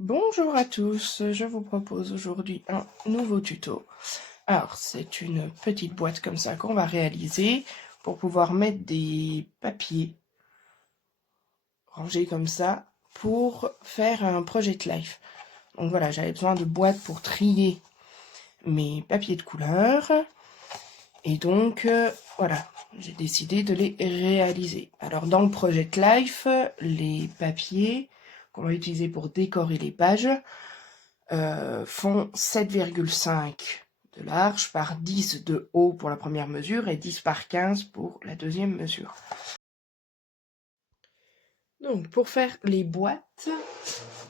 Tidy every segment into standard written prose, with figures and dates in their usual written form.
Bonjour à tous, je vous propose aujourd'hui un nouveau tuto. Alors, c'est une petite boîte comme ça qu'on va réaliser pour pouvoir mettre des papiers rangés comme ça pour faire un Project Life. Donc voilà, j'avais besoin de boîtes pour trier mes papiers de couleur. Et donc, voilà, j'ai décidé de les réaliser. Alors, dans le Project Life, les papiers qu'on va utiliser pour décorer les pages font 7,5 de large par 10 de haut pour la première mesure et 10 par 15 pour la deuxième mesure. Donc, pour faire les boîtes,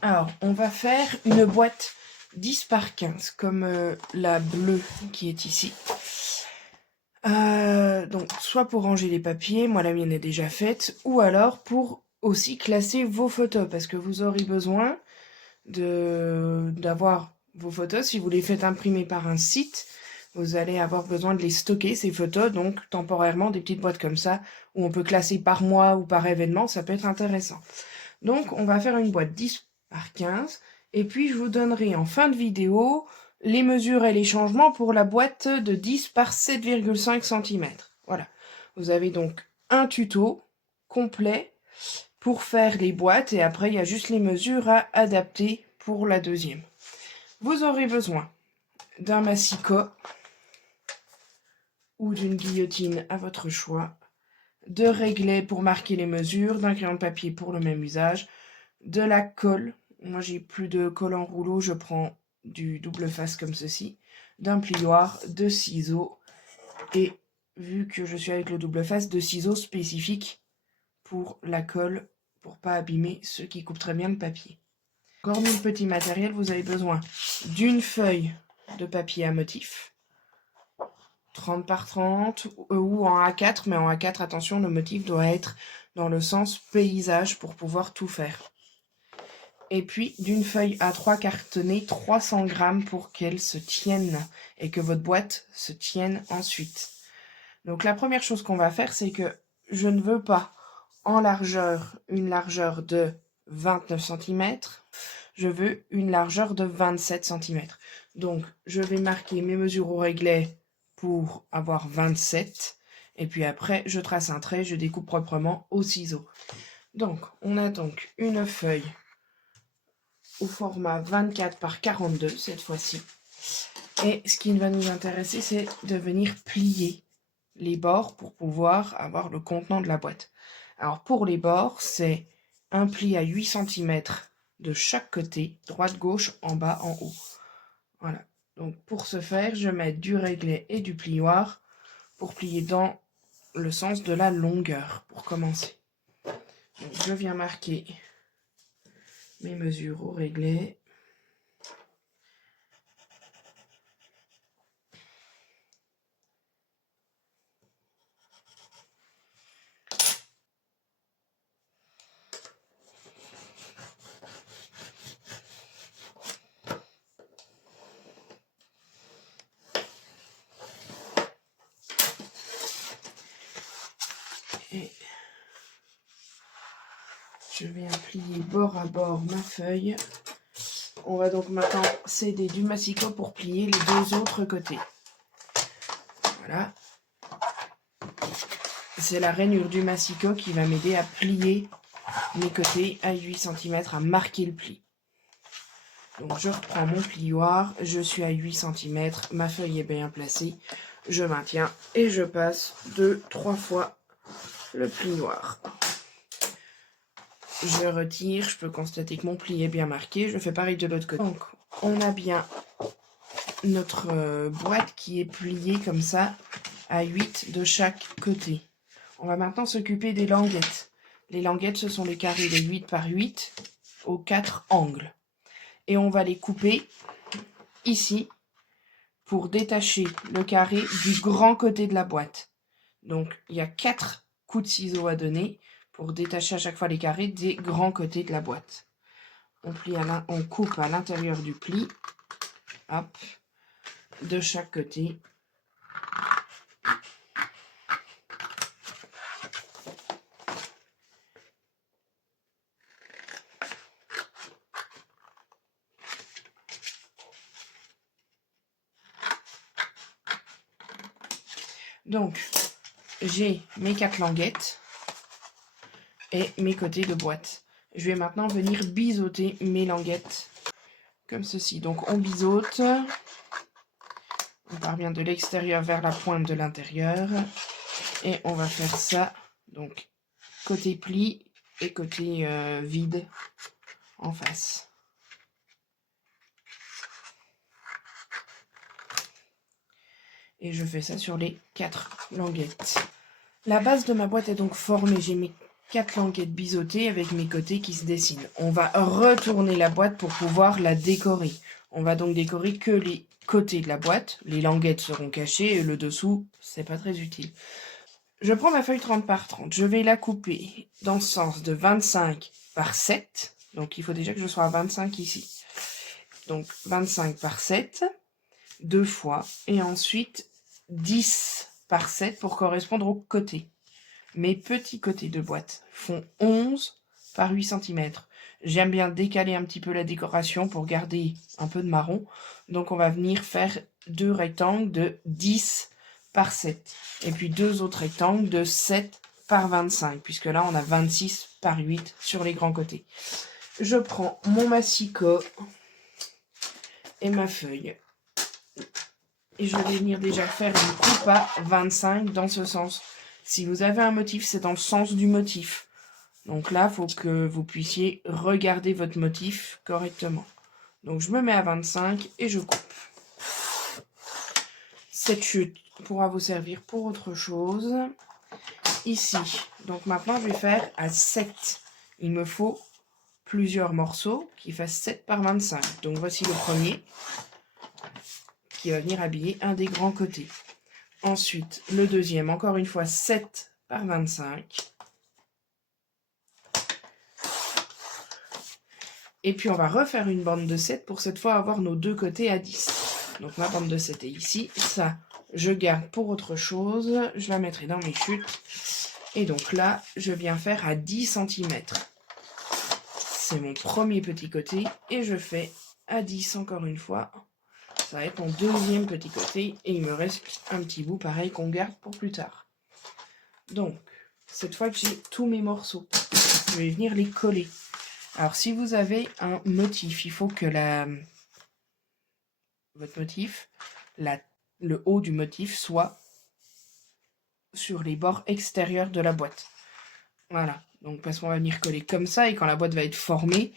alors, on va faire une boîte 10 par 15, comme la bleue qui est ici. Donc, soit pour ranger les papiers, moi la mienne est déjà faite, ou alors pour aussi classer vos photos, parce que vous aurez besoin d'avoir vos photos. Si vous les faites imprimer par un site, vous allez avoir besoin de les stocker, ces photos, donc temporairement, des petites boîtes comme ça, où on peut classer par mois ou par événement, ça peut être intéressant. Donc, on va faire une boîte 10 par 15, et puis je vous donnerai en fin de vidéo les mesures et les changements pour la boîte de 10 par 7,5 cm. Voilà. Vous avez donc un tuto complet pour faire les boîtes, et après, il y a juste les mesures à adapter pour la deuxième. Vous aurez besoin d'un massicot ou d'une guillotine à votre choix, de réglets pour marquer les mesures, d'un crayon de papier pour le même usage, de la colle. Moi, j'ai plus de colle en rouleau, je prends du double face comme ceci, d'un plioir, de ciseaux, et vu que je suis avec le double face, de ciseaux spécifiques pour la colle, pour pas abîmer ceux qui coupent très bien le papier. Encore 1000 petits matériels, vous avez besoin d'une feuille de papier à motif, 30 par 30 ou en A4, mais en A4, attention, le motif doit être dans le sens paysage pour pouvoir tout faire. Et puis d'une feuille A3 cartonnée 300 grammes pour qu'elle se tienne et que votre boîte se tienne ensuite. Donc la première chose qu'on va faire, c'est que je ne veux pas en largeur une largeur de 29 cm, je veux une largeur de 27 cm. Donc je vais marquer mes mesures au réglet pour avoir 27, et puis après je trace un trait, je découpe proprement au ciseau. Donc on a donc une feuille au format 24 par 42 cette fois-ci. Et ce qui va nous intéresser, c'est de venir plier les bords pour pouvoir avoir le contenant de la boîte. Alors pour les bords, c'est un pli à 8 cm de chaque côté, droite, gauche, en bas, en haut. Voilà. Donc pour ce faire, je mets du réglet et du plioir pour plier dans le sens de la longueur pour commencer. Donc je viens marquer mes mesures au réglet. Et je viens plier bord à bord ma feuille. On va donc maintenant s'aider du massicot pour plier les deux autres côtés. Voilà. C'est la rainure du massicot qui va m'aider à plier mes côtés à 8 cm, à marquer le pli. Donc je reprends mon plioir, je suis à 8 cm, ma feuille est bien placée, je maintiens et je passe 2-3 fois le plioir. Je retire, je peux constater que mon pli est bien marqué, je fais pareil de l'autre côté. Donc on a bien notre boîte qui est pliée comme ça à 8 de chaque côté. On va maintenant s'occuper des languettes. Les languettes, ce sont les carrés de 8 par 8 aux 4 angles. Et on va les couper ici pour détacher le carré du grand côté de la boîte. Donc, il y a 4 coups de ciseaux à donner pour détacher à chaque fois les carrés des grands côtés de la boîte. On coupe à l'intérieur du pli, hop, de chaque côté. Donc, j'ai mes 4 languettes et mes côtés de boîte. Je vais maintenant venir biseauter mes languettes comme ceci. Donc, on biseaute. On part bien de l'extérieur vers la pointe de l'intérieur. Et on va faire ça, donc, côté pli et côté vide en face. Et je fais ça sur les 4 languettes. La base de ma boîte est donc formée. J'ai mes 4 languettes biseautées avec mes côtés qui se dessinent. On va retourner la boîte pour pouvoir la décorer. On va donc décorer que les côtés de la boîte. Les languettes seront cachées et le dessous, c'est pas très utile. Je prends ma feuille 30 par 30. Je vais la couper dans ce sens de 25 par 7. Donc il faut déjà que je sois à 25 ici. Donc 25 par 7, 2 fois. Et ensuite 10 par 7 pour correspondre aux côtés. Mes petits côtés de boîte font 11 par 8 cm. J'aime bien décaler un petit peu la décoration pour garder un peu de marron. Donc on va venir faire 2 rectangles de 10 par 7. Et puis 2 autres rectangles de 7 par 25. Puisque là on a 26 par 8 sur les grands côtés. Je prends mon massicot et ma feuille. Et je vais venir déjà faire une coupe à 25 dans ce sens. Si vous avez un motif, c'est dans le sens du motif. Donc là, il faut que vous puissiez regarder votre motif correctement. Donc je me mets à 25 et je coupe. Cette chute pourra vous servir pour autre chose. Ici, donc maintenant je vais faire à 7. Il me faut plusieurs morceaux qui fassent 7 par 25. Donc voici le premier qui va venir habiller un des grands côtés. Ensuite, le deuxième, encore une fois, 7 par 25. Et puis, on va refaire une bande de 7 pour cette fois avoir nos deux côtés à 10. Donc, ma bande de 7 est ici. Ça, je garde pour autre chose. Je la mettrai dans mes chutes. Et donc là, je viens faire à 10 cm. C'est mon premier petit côté. Et je fais à 10 encore une fois. Ça va être mon deuxième petit côté et il me reste un petit bout pareil qu'on garde pour plus tard. Donc, cette fois que j'ai tous mes morceaux, je vais venir les coller. Alors, si vous avez un motif, il faut que votre motif, le haut du motif soit sur les bords extérieurs de la boîte. Voilà, donc parce qu'on va venir coller comme ça et quand la boîte va être formée,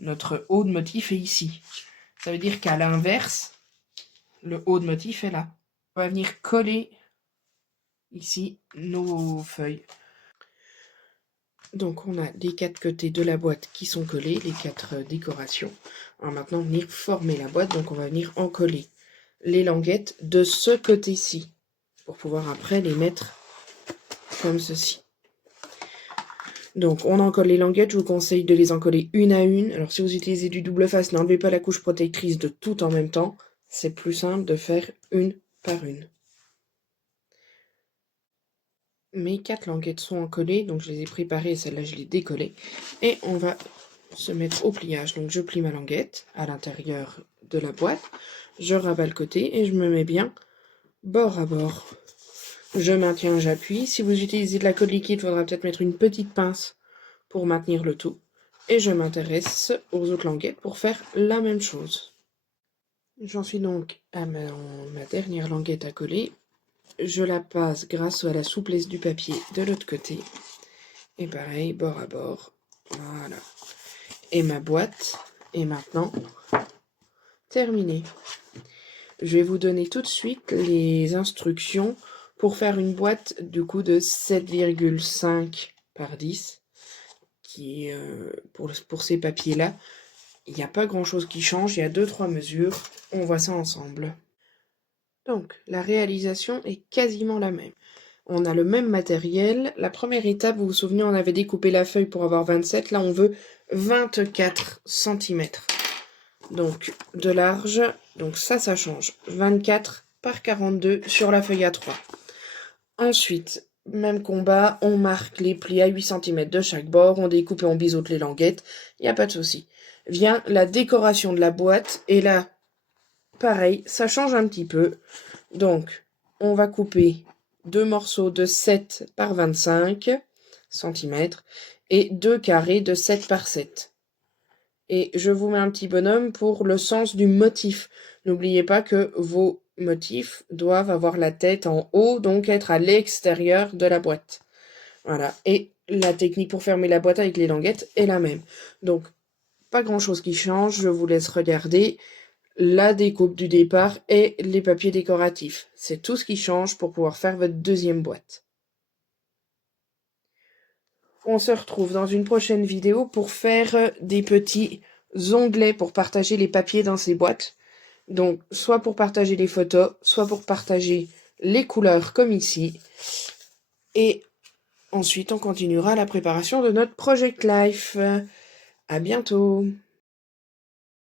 notre haut de motif est ici. Ça veut dire qu'à l'inverse, le haut de motif est là. On va venir coller ici nos feuilles. Donc on a les 4 côtés de la boîte qui sont collés, les 4 décorations. Alors maintenant venir former la boîte, donc on va venir en coller les languettes de ce côté-ci, pour pouvoir après les mettre comme ceci. Donc on en colle les languettes, je vous conseille de les en coller une à une. Alors si vous utilisez du double face, n'enlevez pas la couche protectrice de tout en même temps. C'est plus simple de faire une par une. Mes 4 languettes sont encollées, donc je les ai préparées, celle-là je l'ai décollée. Et on va se mettre au pliage. Donc je plie ma languette à l'intérieur de la boîte, je rabats le côté et je me mets bien bord à bord. Je maintiens, j'appuie. Si vous utilisez de la colle liquide, il faudra peut-être mettre une petite pince pour maintenir le tout. Et je m'intéresse aux autres languettes pour faire la même chose. J'en suis donc à ma dernière languette à coller. Je la passe grâce à la souplesse du papier de l'autre côté. Et pareil, bord à bord. Voilà. Et ma boîte est maintenant terminée. Je vais vous donner tout de suite les instructions pour faire une boîte du coup de 7,5 par 10. Qui, pour ces papiers-là, il n'y a pas grand-chose qui change. Il y a 2-3 mesures. On voit ça ensemble. Donc, la réalisation est quasiment la même. On a le même matériel. La première étape, vous vous souvenez, on avait découpé la feuille pour avoir 27. Là, on veut 24 cm. Donc, de large. Donc ça change. 24 par 42 sur la feuille A3. Ensuite, même combat, on marque les plis à 8 cm de chaque bord. On découpe et on biseaute les languettes. Il n'y a pas de souci. Vient la décoration de la boîte. Et là, pareil, ça change un petit peu. Donc, on va couper 2 morceaux de 7 par 25 cm et 2 carrés de 7 par 7. Et je vous mets un petit bonhomme pour le sens du motif. N'oubliez pas que vos motifs doivent avoir la tête en haut, donc être à l'extérieur de la boîte. Voilà. Et la technique pour fermer la boîte avec les languettes est la même. Donc, pas grand-chose qui change. Je vous laisse regarder la découpe du départ et les papiers décoratifs. C'est tout ce qui change pour pouvoir faire votre deuxième boîte. On se retrouve dans une prochaine vidéo pour faire des petits onglets pour partager les papiers dans ces boîtes. Donc, soit pour partager les photos, soit pour partager les couleurs comme ici. Et ensuite, on continuera la préparation de notre Project Life. À bientôt!